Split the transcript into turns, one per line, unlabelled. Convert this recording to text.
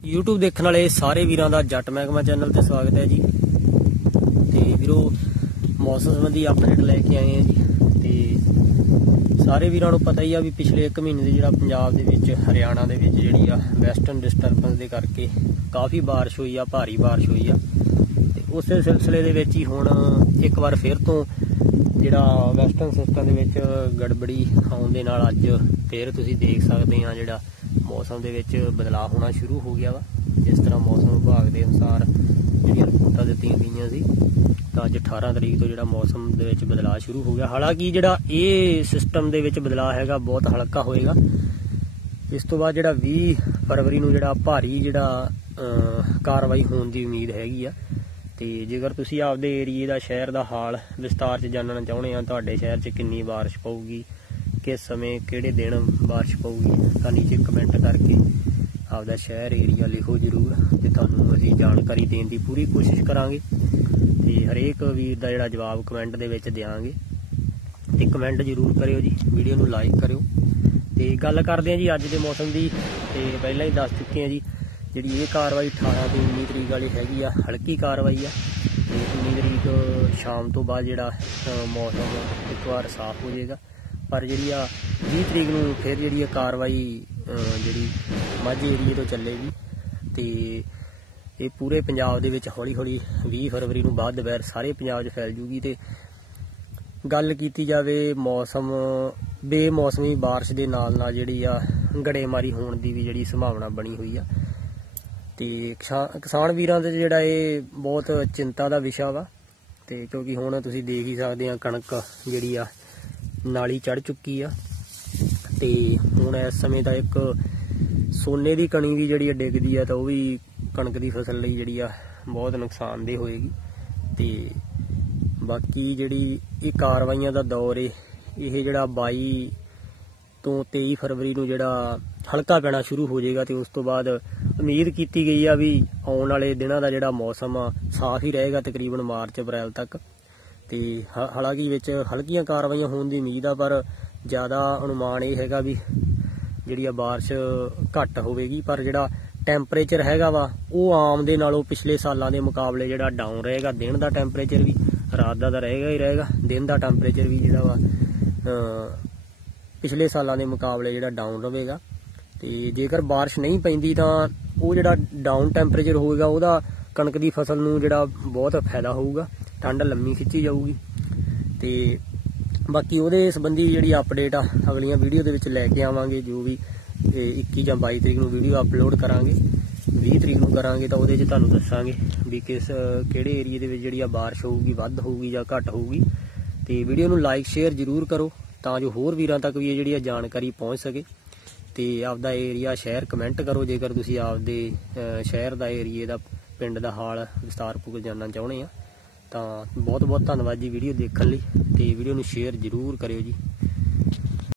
YouTube ਦੇਖਣ ਵਾਲੇ ਸਾਰੇ ਵੀਰਾਂ ਦਾ ਜੱਟ ਮਹਿਕਮਾ ਚੈਨਲ ਤੇ ਸਵਾਗਤ ਹੈ ਜੀ। ਤੇ ਵੀਰੋ, ਮੌਸਮ ਸੰਬੰਧੀ ਅਪਡੇਟ ਲੈ ਕੇ ਆਏ ਹਾਂ ਜੀ। ਤੇ ਸਾਰੇ ਵੀਰਾਂ ਨੂੰ ਪਤਾ ਹੀ ਆ ਵੀ ਪਿਛਲੇ 1 ਮਹੀਨੇ ਦੇ ਜਿਹੜਾ ਪੰਜਾਬ ਦੇ ਵਿੱਚ, ਹਰਿਆਣਾ ਦੇ ਵਿੱਚ ਜਿਹੜੀ ਆ ਵੈਸਟਰਨ ਡਿਸਟਰਬੈਂਸ ਦੇ ਕਰਕੇ ਕਾਫੀ ਬਾਰਿਸ਼ ਹੋਈ ਆ, ਭਾਰੀ ਬਾਰਿਸ਼ ਹੋਈ ਆ। ਤੇ ਉਸੇ ਸਿਲਸਿਲੇ ਦੇ ਵਿੱਚ ਹੀ ਹੁਣ ਇੱਕ ਵਾਰ ਫਿਰ ਤੋਂ ਜਿਹੜਾ ਵੈਸਟਰਨ ਸਿਸਟਮ ਦੇ ਵਿੱਚ ਗੜਬੜੀ ਆਉਣ ਦੇ ਨਾਲ ਅੱਜ ਫਿਰ ਤੁਸੀਂ ਦੇਖ ਸਕਦੇ ਆ ਜਿਹੜਾ ਮੌਸਮ ਦੇ ਵਿੱਚ ਬਦਲਾਅ ਹੋਣਾ ਸ਼ੁਰੂ ਹੋ ਗਿਆ ਵਾ। ਜਿਸ ਤਰ੍ਹਾਂ ਮੌਸਮ ਵਿਭਾਗ ਦੇ ਅਨੁਸਾਰ ਜਿਹੜੀਆਂ ਰਿਪੋਰਟਾਂ ਦਿੱਤੀਆਂ ਗਈਆਂ ਸੀ, ਤਾਂ ਅੱਜ 18 ਤਰੀਕ ਤੋਂ ਜਿਹੜਾ ਮੌਸਮ ਦੇ ਵਿੱਚ ਬਦਲਾਅ ਸ਼ੁਰੂ ਹੋ ਗਿਆ। ਹਾਲਾਂਕਿ ਜਿਹੜਾ ਇਹ ਸਿਸਟਮ ਦੇ ਵਿੱਚ ਬਦਲਾਅ ਹੈਗਾ, ਬਹੁਤ ਹਲਕਾ ਹੋਏਗਾ। ਇਸ ਤੋਂ ਬਾਅਦ ਜਿਹੜਾ 20 ਫਰਵਰੀ ਨੂੰ ਜਿਹੜਾ ਭਾਰੀ ਜਿਹੜਾ ਕਾਰਵਾਈ ਹੋਣ ਦੀ ਉਮੀਦ ਹੈਗੀ ਆ। ਤੇ ਜੇਕਰ ਤੁਸੀਂ ਆਪਦੇ ਏਰੀਏ ਦਾ, ਸ਼ਹਿਰ ਦਾ ਹਾਲ ਵਿਸਤਾਰ 'ਚ ਜਾਣਨਾ ਚਾਹੁੰਦੇ ਆ, ਤੁਹਾਡੇ ਸ਼ਹਿਰ 'ਚ ਕਿੰਨੀ ਬਾਰਿਸ਼ ਪਊਗੀ? ਕਿਸ ਸਮੇਂ ਕਿਹੜੇ ਦਿਨ ਬਾਰਿਸ਼ ਪਊਗੀ, ਤਾਂ ਨੀਚੇ ਕਮੈਂਟ ਕਰਕੇ ਆਪਦਾ ਸ਼ਹਿਰ ਏਰੀਆ ਲਿਖੋ ਜਰੂਰ ਤੇ ਤੁਹਾਨੂੰ ਅਸੀਂ ਜਾਣਕਾਰੀ ਦੇਣ ਦੀ ਪੂਰੀ ਕੋਸ਼ਿਸ਼ ਕਰਾਂਗੇ ਤੇ ਹਰੇਕ ਵੀਰ ਦਾ ਜਿਹੜਾ ਜਵਾਬ ਕਮੈਂਟ ਦੇ ਵਿੱਚ ਦੇਵਾਂਗੇ ਤੇ ਕਮੈਂਟ ਜਰੂਰ ਕਰਿਓ ਜੀ ਵੀਡੀਓ ਨੂੰ ਲਾਈਕ ਕਰਿਓ। ਤੇ ਗੱਲ ਕਰਦੇ ਆ ਜੀ ਅੱਜ ਦੇ ਮੌਸਮ ਦੀ, ਤੇ ਪਹਿਲਾਂ ਹੀ ਦੱਸ ਚੁੱਕੇ ਆ ਜੀ, ਜਿਹੜੀ ਇਹ ਕਾਰਵਾਈ 18 ਤੋਂ 19 ਤਰੀਕ ਵਾਲੀ ਹੈਗੀ ਆ, ਹਲਕੀ ਕਾਰਵਾਈ ਆ। ਤੇ 19 ਤਰੀਕ ਸ਼ਾਮ ਤੋਂ ਬਾਅਦ ਜਿਹੜਾ ਮੌਸਮ ਇੱਕ ਵਾਰ ਸਾਫ਼ ਹੋ ਜਾਏਗਾ। ਪਰ ਜਿਹੜੀ ਆ 20 ਤਰੀਕ ਨੂੰ ਫਿਰ ਜਿਹੜੀ ਆ ਕਾਰਵਾਈ ਜਿਹੜੀ ਮਾਝੇ ਏਰੀਏ ਤੋਂ ਚੱਲੇਗੀ। ਤੇ ਇਹ ਪੂਰੇ ਪੰਜਾਬ ਦੇ ਵਿੱਚ ਹੌਲੀ ਹੌਲੀ 20 ਫਰਵਰੀ ਨੂੰ ਬਾਅਦ ਦੁਪਹਿਰ ਸਾਰੇ ਪੰਜਾਬ 'ਚ ਫੈਲ ਜੂਗੀ ਤੇ ਗੱਲ ਕੀਤੀ ਜਾਵੇ ਮੌਸਮ, ਬੇਮੌਸਮੀ ਬਾਰਿਸ਼ ਦੇ ਨਾਲ ਨਾਲ ਜਿਹੜੀ ਆ ਗੜੇਮਾਰੀ ਹੋਣ ਦੀ ਵੀ ਜਿਹੜੀ ਸੰਭਾਵਨਾ ਬਣੀ ਹੋਈ ਆ। ਤੇ ਕਿਸਾ- ਕਿਸਾਨ ਵੀਰਾਂ ਦੇ ਜਿਹੜਾ ਇਹ ਬਹੁਤ ਚਿੰਤਾ ਦਾ ਵਿਸ਼ਾ ਵਾ। ਤੇ ਕਿਉਂਕਿ ਹੁਣ ਤੁਸੀਂ ਦੇਖ ਹੀ ਸਕਦੇ ਆ ਕਣਕ ਜਿਹੜੀ ਆ ਨਾਲੀ ਚੜ ਚੁੱਕੀ ਆ। ਤੇ ਹੁਣ ਇਸ ਸਮੇਂ ਦਾ ਇੱਕ ਸੋਨੇ ਦੀ ਕਣੀ ਵੀ ਜਿਹੜੀ ਆ ਡਿੱਗਦੀ ਆ, ਤਾਂ ਉਹ ਵੀ ਕਣਕ ਦੀ ਫਸਲ ਲਈ ਜਿਹੜੀ ਆ, ਬਹੁਤ ਨੁਕਸਾਨਦੇਹ ਹੋਏਗੀ। ਤੇ ਬਾਕੀ ਜਿਹੜੀ ਇਹ ਕਾਰਵਾਈਆਂ ਦਾ ਦੌਰ ਏ, ਇਹ ਜਿਹੜਾ 22 ਤੋਂ 23 ਫਰਵਰੀ ਨੂੰ ਜਿਹੜਾ ਹਲਕਾ ਪੈਣਾ ਸ਼ੁਰੂ ਹੋ ਜਾਏਗਾ, ਤੇ ਉਸ ਤੋਂ ਬਾਅਦ ਉਮੀਦ ਕੀਤੀ ਗਈ ਆ ਵੀ ਆਉਣ ਵਾਲੇ ਦਿਨਾਂ ਦਾ ਜਿਹੜਾ ਮੌਸਮ ਆ, ਸਾਫ਼ ਹੀ ਰਹੇਗਾ ਤਕਰੀਬਨ ਮਾਰਚ ਅਪ੍ਰੈਲ ਤੱਕ। ਤੇ ਹਾ- ਹਾਲਾਂਕਿ ਵਿੱਚ ਹਲਕੀਆਂ ਕਾਰਵਾਈਆਂ ਹੋਣ ਦੀ ਉਮੀਦ ਆ, ਪਰ ਜ਼ਿਆਦਾ ਅਨੁਮਾਨ ਇਹ ਹੈਗਾ ਵੀ ਜਿਹੜੀ ਆ ਬਾਰਿਸ਼ ਘੱਟ ਹੋਵੇਗੀ, ਪਰ ਜਿਹੜਾ ਟੈਂਪਰੇਚਰ ਹੈਗਾ ਵਾ, ਉਹ ਆਮ ਦੇ ਨਾਲੋਂ ਪਿਛਲੇ ਸਾਲਾਂ ਦੇ ਮੁਕਾਬਲੇ ਜਿਹੜਾ ਡਾਊਨ ਰਹੇਗਾ, ਦਿਨ ਦਾ ਟੈਂਪਰੇਚਰ ਵੀ, ਰਾਤ ਦਾ ਤਾਂ ਰਹੇਗਾ ਹੀ ਰਹੇਗਾ, ਦਿਨ ਦਾ ਟੈਂਪਰੇਚਰ ਵੀ ਜਿਹੜਾ ਵਾ ਪਿਛਲੇ ਸਾਲਾਂ ਦੇ ਮੁਕਾਬਲੇ ਜਿਹੜਾ ਡਾਊਨ ਰਹੇਗਾ। ਤੇ ਜੇਕਰ ਬਾਰਿਸ਼ ਨਹੀਂ ਪੈਂਦੀ ਤਾਂ ਉਹ ਜਿਹੜਾ ਡਾਊਨ ਟੈਂਪਰੇਚਰ ਹੋਵੇਗਾ, ਉਹਦਾ ਕਣਕ ਦੀ ਫਸਲ ਨੂੰ ਜਿਹੜਾ ਬਹੁਤ ਫਾਇਦਾ ਹੋਊਗਾ। ਠੰਡ ਲੰਮੀ ਖਿੱਚੀ ਜਾਊਗੀ। ਤੇ ਬਾਕੀ ਉਹਦੇ ਸੰਬੰਧੀ ਜਿਹੜੀ ਅਪਡੇਟ ਆ, ਅਗਲੀਆਂ ਵੀਡੀਓ ਦੇ ਵਿੱਚ ਲੈ ਕੇ ਆਵਾਂਗੇ, ਜੋ ਵੀ, ਇਹ 21 ਜਾਂ 22 ਤਰੀਕ ਨੂੰ ਵੀਡੀਓ ਅਪਲੋਡ ਕਰਾਂਗੇ 20 ਤਰੀਕ ਨੂੰ ਕਰਾਂਗੇ ਤਾਂ ਉਹਦੇ 'ਚ ਤੁਹਾਨੂੰ ਦੱਸਾਂਗੇ ਵੀ ਕਿਸ, ਕਿਹੜੇ ਏਰੀਆ ਦੇ ਵਿੱਚ ਜਿਹੜੀ ਆ ਬਾਰਿਸ਼ ਹੋਊਗੀ, ਵੱਧ ਹੋਊਗੀ ਜਾਂ ਘੱਟ ਹੋਊਗੀ। ਤੇ ਵੀਡੀਓ ਨੂੰ ਲਾਈਕ ਸ਼ੇਅਰ ਜ਼ਰੂਰ ਕਰੋ ਤਾਂ ਜੋ ਹੋਰ ਵੀਰਾਂ ਤੱਕ ਵੀ ਇਹ ਜਿਹੜੀ ਆ ਜਾਣਕਾਰੀ ਪਹੁੰਚ ਸਕੇ। ਤੇ ਆਪਦਾ ਏਰੀਆ ਸ਼ਹਿਰ ਕਮੈਂਟ ਕਰੋ, ਜੇਕਰ ਤੁਸੀਂ ਆਪਦੇ ਸ਼ਹਿਰ ਦਾ ਏਰੀਏ ਦਾ, ਪਿੰਡ ਦਾ ਹਾਲ ਵਿਸਤਾਰਪੂਰਵਕ ਜਾਣਨਾ ਚਾਹੁੰਦੇ ਆ। ਤਾਂ ਬਹੁਤ ਬਹੁਤ ਧੰਨਵਾਦ ਜੀ ਵੀਡੀਓ ਦੇਖਣ ਲਈ ਤੇ ਵੀਡੀਓ ਨੂੰ ਸ਼ੇਅਰ ਜ਼ਰੂਰ ਕਰਿਓ ਜੀ।